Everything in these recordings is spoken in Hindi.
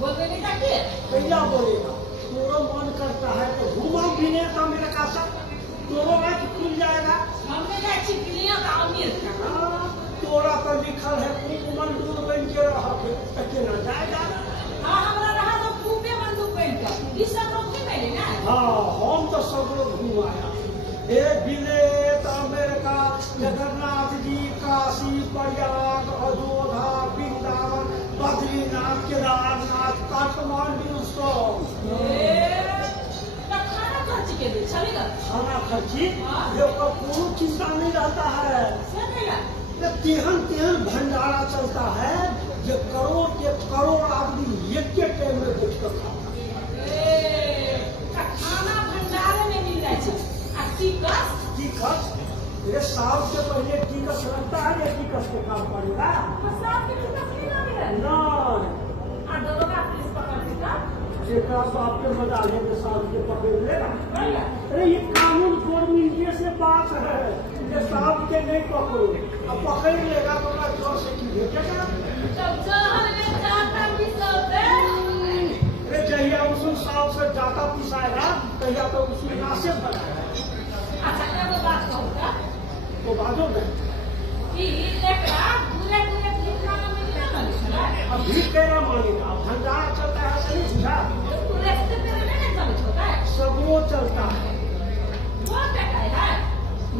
बोलने नहीं जाती कैया बोलेगा तोरो मन करता है तो घूमा भी नहीं था मेरे का सब तोरो आँख खुल जाएगा। हमने क्या चिपलियां का अमीर का हाँ, तोरा पर लिखल है खूब मंडूर बन के रहा ना जाएगा। हाँ हमरा रहा तो खूबे मंदू बन का इस सब लोग नहीं पहले ना हाँ हम तो सब लोग घुमाया ये विलेत अमेरिका जगन्नाथ जी काशी प्रयाग अयोध्या वृंदावन बद्रीनाथ केदारनाथ काठमांडू सब खाना खर्च के लिए चलेगा खाना खर्ची हाँ। ये पर कोई चिंता नहीं रहता है। चलेगा ये तेहन तेहन भंडारा चलता है जो करोड़ के करोड़ आदमी एक के टाइम में बैठ कर खाता है। खाना भंडारे में मिल जाए टिकस टिकस ये साल से पहले टिकस लगता है या टिकस के काम पड़ेगा साथ में टिकस नहीं लगेगा नहीं और दरोगा पुलिस पकड़ देगा जेकरा बाप के मजा लेके साल के पकड़ लेगा। बढ़िया अरे ये कानून गवर्नमेंट से बात है ये साल के नहीं पकड़ो अब पकड़ लेगा तो ना जोर से की भेजेगा। जब जहर में जाता भी सब अरे जहिया उस साल से जाता पिसाएगा तहिया तो उसी नाशे बनाएगा। अच्छा एगो बात कहूँगा तो बाजो गए कि एकरा पूरे पूरे फिल्म में क्या मालूम चला अब भी कहना मानेगा भंडारा चलता है सही बुझा पूरे से तेरे नहीं समझ होता है सब वो चलता है वो क्या है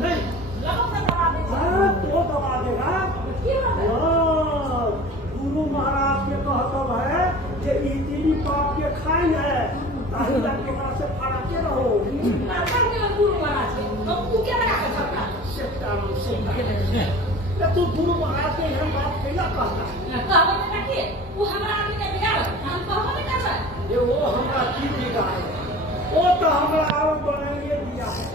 नहीं लोगों को दबा देगा हाँ, तो दबा देगा। क्यों होगा हाँ, गुरु महाराज के कहतब है कि इतनी पाप के खाई है ताकि आप से फराते रहो नाटक के गुरु महाराज के तो तू क्या लगा कर सकता सेक्टाराम सेक्टाराम तू गुरु महाराज के यहाँ बात कैला कहता है कहबो बेटा के वो हमरा आदमी ने बिगाड़ हम कहबो नहीं कर रहा ये वो हमरा की बिगाड़ वो तो हमरा और बनाइए दिया है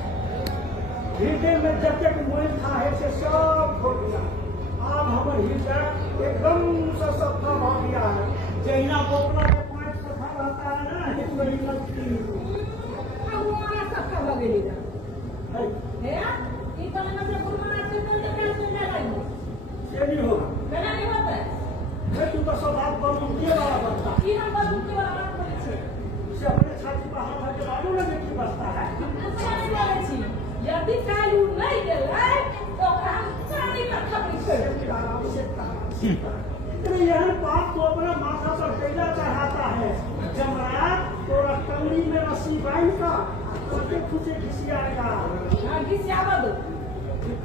हृदय में जब तक मन था है से सब खो दिया अब हमर हृदय एकदम से सफा हो गया है जहिना बोतला में पाँच सफा रहता है ना एक बड़ी लगती अब वो वाला सब का लगे नहीं है है ये तो ना से गुरु महाराज के तो क्या सुनने लगे ये नहीं होगा कहना नहीं होता है मैं तू तो सब बात बोलूं ये वाला बनता कि हम बात उनके वाला बात बोले छे से अपने छाती पर हाथ रख के बाजू लगे की बसता है अच्छा नहीं बोले छी यदि काल उ नहीं गेलै तो ओकरा हम चांदी पर खपरी छोड़ अरे यह बात तो अपना माथा पर कैला चढ़ाता है जमरात तो टंगड़ी में रस्सी बांध का करके खुचे घिसियाएगा हां घिसियावा दो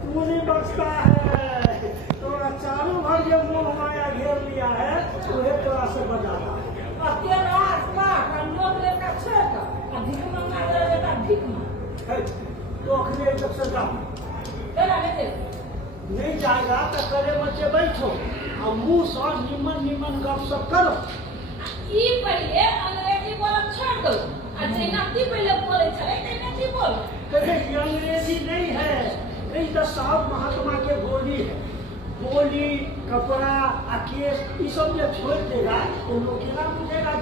तू नहीं बचता है तो चारों भर जो मोह माया घेर लिया है उन्हें तोरा से बचाता है। अकेला आत्मा कंडोम लेकर छेका अधिक मंगा लेता अधिक मां तो अखने तक से जाओ कहना नहीं नहीं जाएगा तो करे बच्चे बैठो और मुंह से निमन निमन गप सप करो ई पहले अंग्रेजी बोलम छोड़ दो आ जेनाती पहले बोले चले तेनाती बोल कहे ये अंग्रेजी नहीं है नहीं तो साहब महात्मा के बोली है बोली कपड़ा केस ये सब जो छोड़ देगा तो लोग क्या बुझेगा